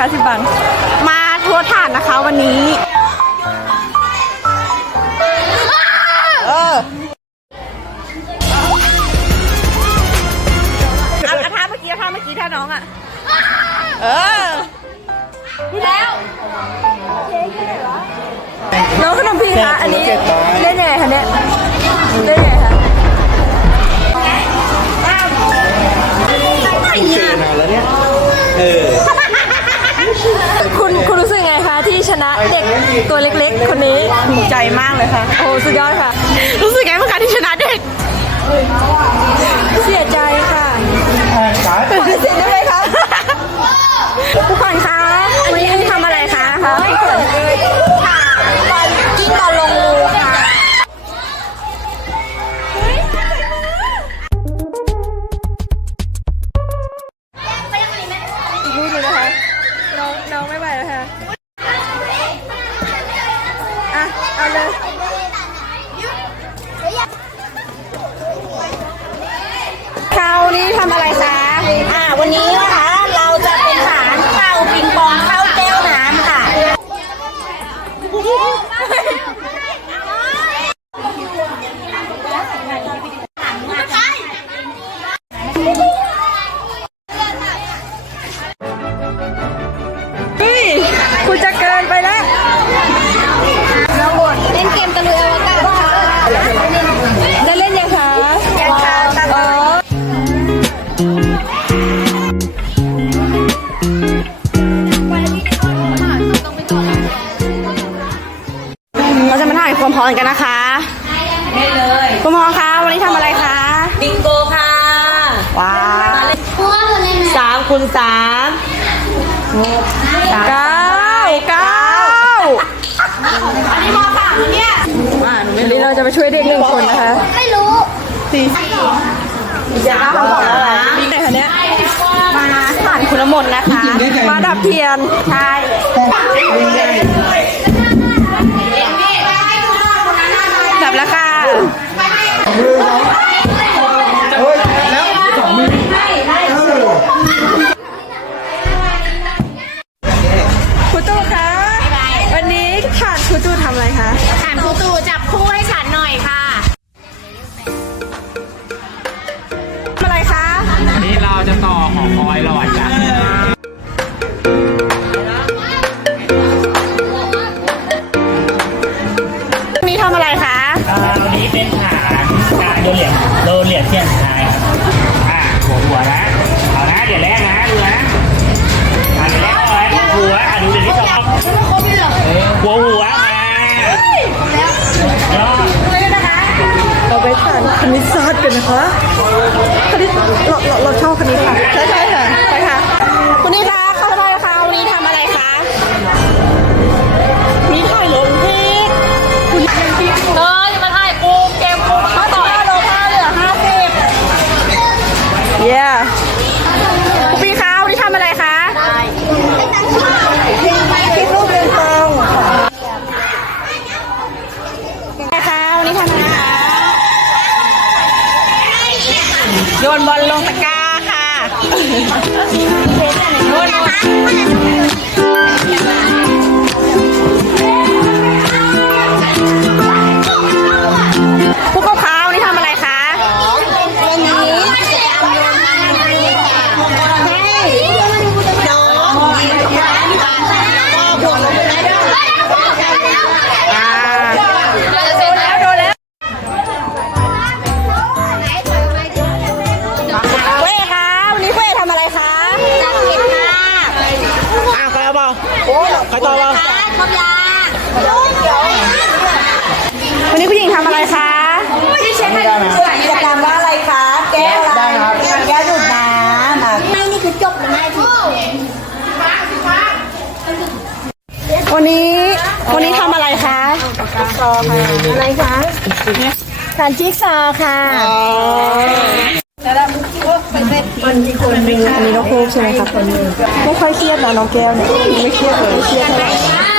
คะชิบังมาทัวร์ฐานนะคะวันนี้ เออเอาเอาท่าเมื่อกี้ท่าเมื่อกี้ท่าน้องอะ เออ แล้ว น้องขนมพี่คะอันนี้เล่นยังไงคะเนี่ย ตัวเล็กๆ คนนี้ภูมิใจมากเลยค่ะ โอ้สุดยอดค่ะ รู้สึก วันนี้ ร้อมกันนะคะได้เลยคุณพร้อมคะวันนี้ทำอะไรคะ บิงโกค่ะ ว้าวสามคูณสามเก้าเก้าอันนี้มอสามเนี่ยวันนี้เราจะไปช่วยเด็กหนึ่งคนนะคะ ไม่รู้จะเอาของอะไรไหนคะเนี่ยมาฐานคุณมนต์นะคะ มาดับเทียน ใช่ บแล้วค่ะครูตู้คะ วันนี้ขาดครูตู้ทำอะไรคะฐานครูตู่จับคู่ให้ฉันหน่อยค่ะ ทำอะไรคะวันนี้เราจะต่อหอคอยระหว่างำอะไรคะวันนี้เป็นฐานการโยนเหรียญโยนเหรียญเทียนไทยครับอ่าหัวหัวนะ เอานะ เดี๋ยวแรกนะดูนะอ่าเดี๋ยวแรกก่อนหัวอะดูเดี๋ยวที่สองหัวหัวมาย่อเราไปทานคณิตศาสตร์กันนะคะคณิตเราเราเราชอบคณิตค่ะ เอออย่ามาถ่ายกูเกมกูมาต่อห้าโลห้าเหลือห้าสิบเย้คุณพี่คะวันนี้ทำอะไรคะคลิปรูปเรียนตรงนะคะวันนี้ทำอะไรคะโยนบอลลงตะกร้าค่ะ ใครต่อเปล่าวันนี้ผู้หญิงทำอะไรคะกิจกรรมว่าอะไรคะ แก้วอะไรแก้วดูดน้ำอะไม่นี่คือจบหรือไม่ที่วันนี้วันนี้ทำอะไรคะซอค่ะอะไรคะการจิ๊กซอว์ค่ะ มันนี้น้องโคกใช่ไหมคะคนนึงไม่ค่อยเครียดนะน้องแก้วเนี่ยไม่เครียดเลยเครียดเท่าไหร่